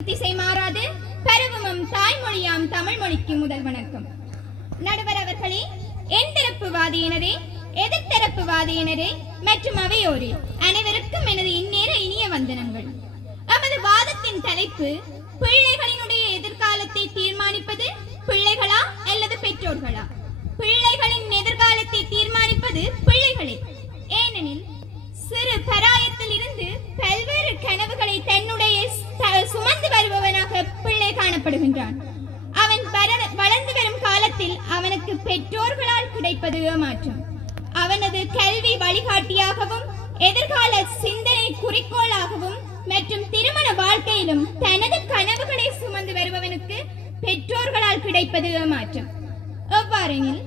திசை மாறாது பரவுமம் தாய்மொழியாம் தமிழ் மொழிக்கு முதல் வணக்கம். நடுவர் அவர்களே, எந்தரப்பு வாதியினரே, எதிர்த்தரப்பு வாதியினரே மற்றும் அவையோரே, அனைவருக்கும் எனது இந்நேர இனிய வந்தனங்கள். நமது வாதத்தின் தலைப்பு, பிள்ளைகளினுடைய எதிர்காலத்தை தீர்மானிப்பது பிள்ளைகளா அல்லது பெற்றோர்களா? பிள்ளைகளின் எதிர்காலத்தை தீர்மானிப்பது பிள்ளைகளே. ஏனெனில் சிறு பராயத்தில் இருந்து பல்வேறு கனவுகளை தன்னுடைய சுமந்து வருபவனாக பிள்ளை காணப்படுகின்றான். அவன் வளர்ந்து வரும் காலத்தில் அவனுக்கு பெற்றோர்களால் கிடைப்பது ஏமாற்றம். அவனது கல்வி வழிகாட்டியாகவும் எதிர்கால சிந்தனை குறிக்கோளாகவும் மற்றும் திருமண வாழ்க்கையிலும் தனது கனவுகளை சுமந்து வருபவனுக்கு பெற்றோர்களால் கிடைப்பது ஏமாற்றம். எவ்வாறெனில்,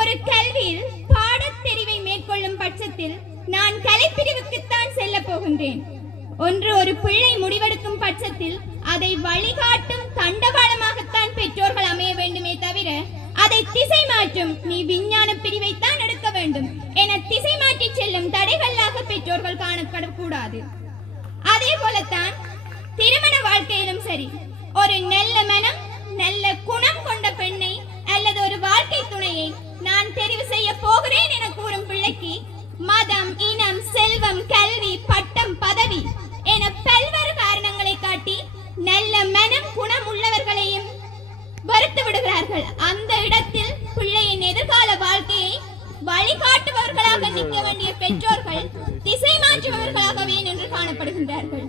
ஒரு கல்வியில் பாடத்தெரிவை மேற்கொள்ளும் பட்சத்தில் நான் கலைப்பிரிவுக்குத்தான் செல்ல போகின்றேன் ஒன்று ஒரு பிள்ளை முடிவெடுக்கும் பட்சத்தில் அதை வழிகாட்டும் தண்டவாளமாகத்தான் பெற்றோர்கள் அமைய வேண்டுமே தவிர அதை திசை மாற்றும் நீ விஞ்ஞான பிரிவைத்தான் எடுக்க வேண்டும் என திசை மாற்றி செல்லும் தடைகளாக பெற்றோர்கள் காணப்படக்கூடாது. அதே போலத்தான் திருமண வாழ்க்கையிலும் சரி, ஒரு நல்ல மனம் நல்ல குணம் கொண்ட பெண்ணை அல்லது ஒரு வாழ்க்கை துணையை நான் தெரிவு செய்ய போகிறேன் என கூறும் பிள்ளைக்கு மதம், இனம், செல்வம், கல்வி, பட்டம், பதவி என பல்வேறு காரணங்களை காட்டி நல்ல மனம் குணம் உள்ளவர்களையும் வருத்து விடுகிறார்கள். அந்த இடத்தில் பிள்ளையின் எதிர்கால வாழ்க்கையை வழிகாட்டுபவர்களாக நிற்க வேண்டிய பெற்றோர்கள் திசை மாற்றுபவர்களாகவே நின்று காணப்படுகின்றார்கள்.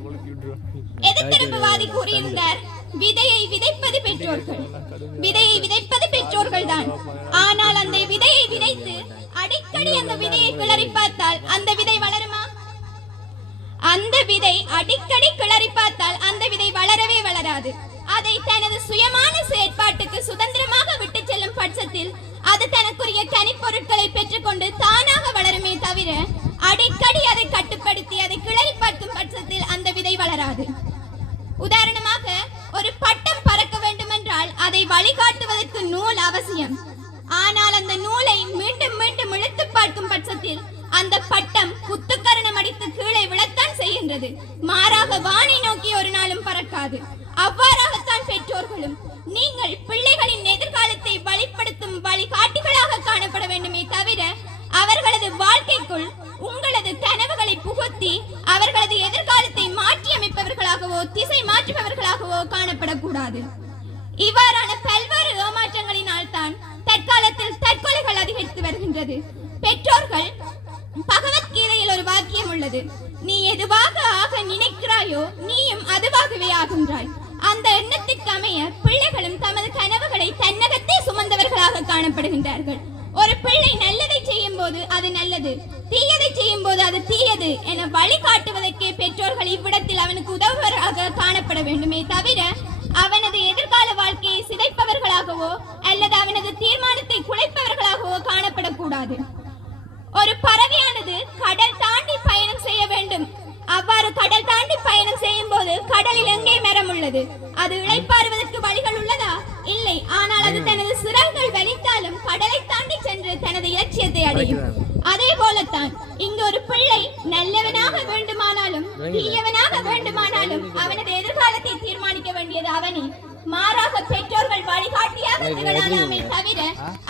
எதிர்த்தரப்புவாதி கூறியிருந்தார், விதையை விதைப்பது பெற்றோர்கள். விதையை விதைப்பது பெற்றோர்கள் தான். ஆனால் அந்த விதையை விதைத்து அடிக்கடி அந்த விதையை கிளறி பார்த்தால் அந்த விதை வளருமா? அந்த விதை அடிக்கடி கிளறி பார்த்தால் அந்த விதை வளரவே வளராது. அதை தனது சுயமான செயற்பாட்டுக்கு சுதந்திரமாக விட்டு செல்லும் பட்சத்தில் அது தனக்குரிய கனிப்பொருட்களை பெற்றுக்கொண்டு தானாக வளருமே தவிர அடிக்கடி அதை கட்டுப்படுத்தி அதை கிளறி பார்க்கும் பட்சத்தில் அந்த விதை வளராது. உதாரணமாக, ஒரு பட்டம் பறக்க வேண்டும் என்றால் அதை வழிகாட்டுவதற்கு நூல் அவசியம். ஆனால் அந்த நூலை மீண்டும் மீண்டும் இழுத்து பார்க்கும் பட்சத்தில் அந்த பட்டம் குத்துக்கரணம் அடித்து கீழே விழத்தான் செய்கின்றது. மாறாக வானை நோக்கி ஒரு நாளும் பறக்காது. அவ்வாறாகத்தான் பெற்றோர்களும் நீங்கள் பிள்ளைகளின் எதிர்காலத்தை வழிப்படுத்தும் வழிகாட்டிகளாக காணப்பட வேண்டுமே தவிர அவர்களது வாழ்க்கைக்குள் உங்களது கனவுகளை புகுத்தி அவர்களது எதிர்காலத்தை மாற்றி அமைப்பவர்களாகவோ திசை மாற்றுபவர்களாகவோ காணப்படக்கூடாது. இவ்வாறான பல்வேறு ஏமாற்றங்களினால் தான் தற்காலத்தில் தற்கொலைகள் அதிகரித்து வருகின்றது. பெற்றோர்கள், பகவத்கீதையில் ஒரு வாக்கியம் உள்ளது, நீ எதுவாக ஆக நினைக்கிறாயோ நீயும் அதுவாகவே ஆகின்றாய். அந்த எண்ணத்திற்கு அமைய பிள்ளைகளும் தமது கனவுகளை தன்னகத்தே சுமந்தவர்களாக காணப்படுகின்றார்கள். ஒரு பிள்ளை நல்லதை செய்யும் போது அது நல்லது, தீயதை செய்யும் போது அது தீயது என வழிகாட்டுவதற்கே பெற்றோர்கள் இவ்விடத்தில் அவனுக்கு உதவுவர்களாக காணப்பட வேண்டுமே தவிர அவனது எதிர்கால வாழ்க்கையை சிதைப்பவர்களாகவோ அல்லது அவனது தீர்மானத்தை குலைப்பவர்களாகவோ காணப்படக்கூடாது. ஒரு பறவையானது கடல் தாண்டி பயணம் செய்ய வேண்டும். அவ்வாறு கடல் தாண்டி பயணம் செய்யும் போது கடலில் எங்கே மரம் உள்ளது? அது இளைப்பாறுவதற்கு வழிகள் உள்ளதா? இல்லை. ஆனால் அது தனது சிறகுகள் வலித்தாலும் கடலை தாண்டி சென்று தனது இலட்சியத்தை அடையும். அதே போலத்தான் இங்கு ஒரு பிள்ளை நல்லவனாக வேண்டுமானாலும் தீயவனாக வேண்டுமானாலும் அவனது எதிர்காலத்தை தீர்மானிக்க வேண்டியது அவனே. மாறாக பெற்றோர்கள் வழிகாட்டியாக திகழாமே தவிர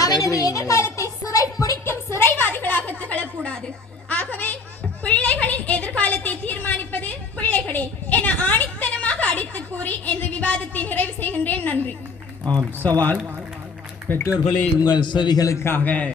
அவனது எதிர்காலத்தை சிறை பிடிக்கும் சிறைவாதிகளாக திகழக்கூடாது. ஆகவே பிள்ளைகளின் எதிர்காலத்தை தீர்மானிப்பது பிள்ளைகளே என ஆணித்தனமாக அடித்து கூறி இந்த விவாதத்தை நிறைவு செய்கின்றேன். நன்றி. சவால் பெற்றோர்களே, உங்கள் செவிகளுக்காக